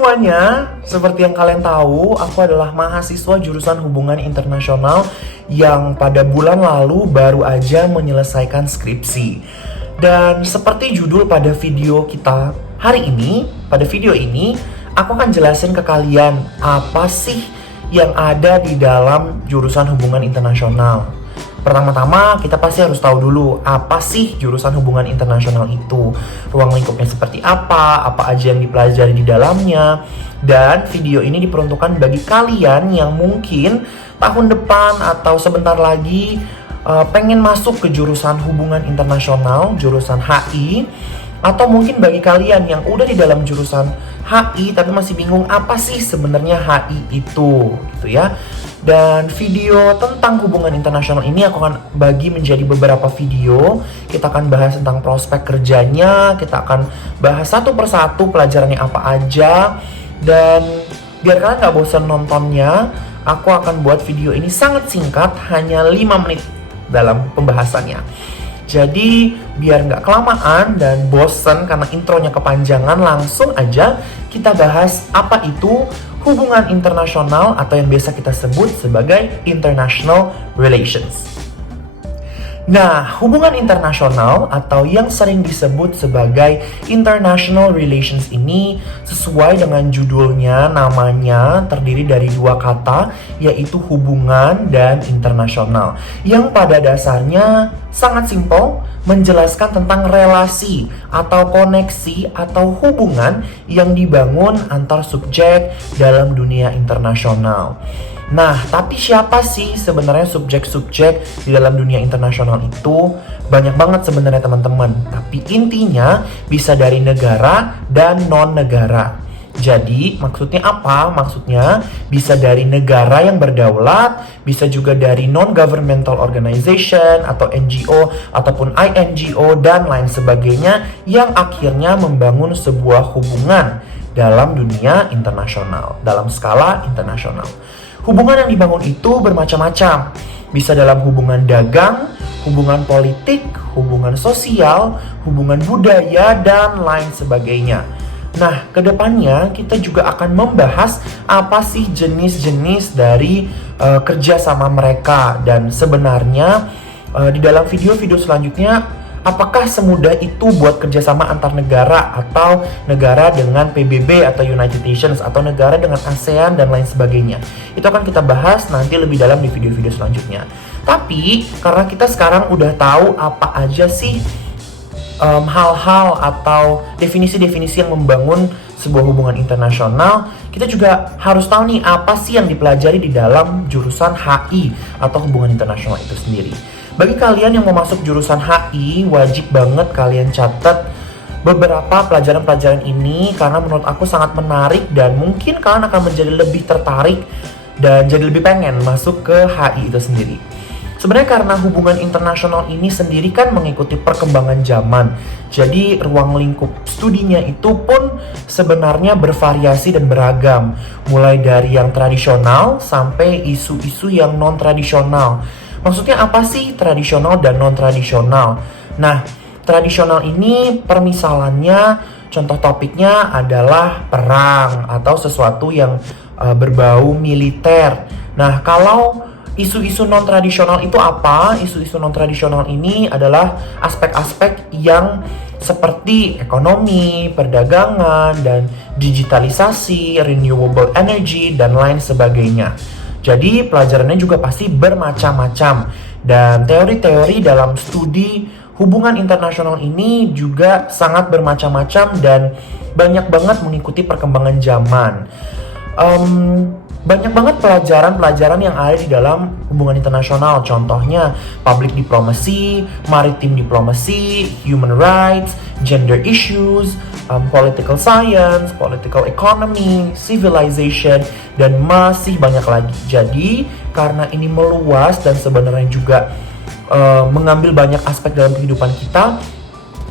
semuanya, seperti yang kalian tahu, aku adalah mahasiswa jurusan Hubungan Internasional yang pada bulan lalu baru aja menyelesaikan skripsi. Dan seperti judul pada video kita hari ini, pada video ini, aku akan jelasin ke kalian apa sih yang ada di dalam jurusan Hubungan Internasional. Pertama-tama kita pasti harus tahu dulu apa sih jurusan hubungan internasional itu, ruang lingkupnya seperti apa aja yang dipelajari di dalamnya. Dan video ini diperuntukkan bagi kalian yang mungkin tahun depan atau sebentar lagi pengen masuk ke jurusan hubungan internasional, jurusan HI. Atau mungkin bagi kalian yang udah di dalam jurusan HI tapi masih bingung apa sih sebenarnya HI itu, gitu ya. Dan video tentang hubungan internasional ini aku akan bagi menjadi beberapa video. Kita akan bahas tentang prospek kerjanya, kita akan bahas satu persatu pelajarannya apa aja. Dan biar kalian gak bosan nontonnya, aku akan buat video ini sangat singkat, hanya 5 menit dalam pembahasannya. Jadi biar nggak kelamaan dan bosen karena intronya kepanjangan, langsung aja kita bahas apa itu hubungan internasional atau yang biasa kita sebut sebagai international relations. Nah, hubungan internasional atau yang sering disebut sebagai international relations ini sesuai dengan judulnya, namanya terdiri dari dua kata, yaitu hubungan dan internasional, yang pada dasarnya sangat simpel, menjelaskan tentang relasi atau koneksi atau hubungan yang dibangun antar subjek dalam dunia internasional. Nah, tapi siapa sih sebenarnya subjek-subjek di dalam dunia internasional itu? Banyak banget sebenarnya teman-teman. Tapi intinya bisa dari negara dan non-negara. Jadi maksudnya apa? Maksudnya bisa dari negara yang berdaulat, bisa juga dari non-governmental organization atau NGO ataupun INGO dan lain sebagainya yang akhirnya membangun sebuah hubungan dalam dunia internasional, dalam skala internasional. Hubungan yang dibangun itu bermacam-macam. Bisa dalam hubungan dagang, hubungan politik, hubungan sosial, hubungan budaya, dan lain sebagainya. Nah, kedepannya kita juga akan membahas apa sih jenis-jenis dari kerjasama mereka. Dan sebenarnya di dalam video-video selanjutnya, apakah semudah itu buat kerjasama antar negara atau negara dengan PBB atau United Nations atau negara dengan ASEAN dan lain sebagainya. Itu akan kita bahas nanti lebih dalam di video-video selanjutnya. Tapi karena kita sekarang udah tahu apa aja sih hal-hal atau definisi-definisi yang membangun sebuah hubungan internasional, kita juga harus tahu nih apa sih yang dipelajari di dalam jurusan HI atau hubungan internasional itu sendiri. Bagi kalian yang mau masuk jurusan HI, wajib banget kalian catat beberapa pelajaran-pelajaran ini karena menurut aku sangat menarik dan mungkin kalian akan menjadi lebih tertarik dan jadi lebih pengen masuk ke HI itu sendiri. Sebenarnya karena hubungan internasional ini sendiri kan mengikuti perkembangan zaman. Jadi ruang lingkup studinya itu pun sebenarnya bervariasi dan beragam. Mulai dari yang tradisional sampai isu-isu yang non-tradisional. Maksudnya apa sih tradisional dan non-tradisional? Nah, tradisional ini permisalannya, contoh topiknya adalah perang atau sesuatu yang berbau militer. Nah, kalau isu-isu non-tradisional itu apa? Isu-isu non-tradisional ini adalah aspek-aspek yang seperti ekonomi, perdagangan, dan digitalisasi, renewable energy, dan lain sebagainya. Jadi pelajarannya juga pasti bermacam-macam. Dan teori-teori dalam studi hubungan internasional ini juga sangat bermacam-macam dan banyak banget mengikuti perkembangan zaman. Banyak banget pelajaran-pelajaran yang ada di dalam hubungan internasional. Contohnya public diplomacy, maritime diplomacy, human rights, gender issues, political science, political economy, civilization, dan masih banyak lagi. Jadi karena ini meluas dan sebenarnya juga mengambil banyak aspek dalam kehidupan kita,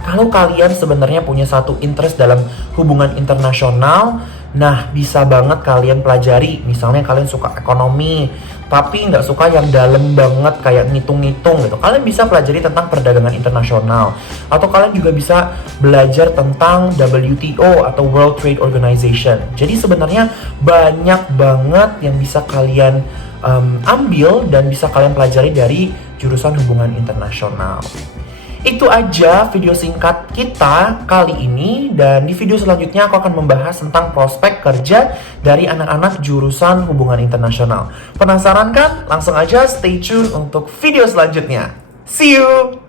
kalau kalian sebenarnya punya satu interest dalam hubungan internasional Nah, bisa banget kalian pelajari. Misalnya kalian suka ekonomi, tapi nggak suka yang dalam banget kayak ngitung-ngitung gitu. Kalian bisa pelajari tentang perdagangan internasional. Atau kalian juga bisa belajar tentang WTO atau World Trade Organization. Jadi sebenarnya banyak banget yang bisa kalian ambil dan bisa kalian pelajari dari jurusan hubungan internasional. Itu aja video singkat kita kali ini, dan di video selanjutnya aku akan membahas tentang prospek kerja dari anak-anak jurusan hubungan internasional. Penasaran kan? Langsung aja stay tune untuk video selanjutnya. See you!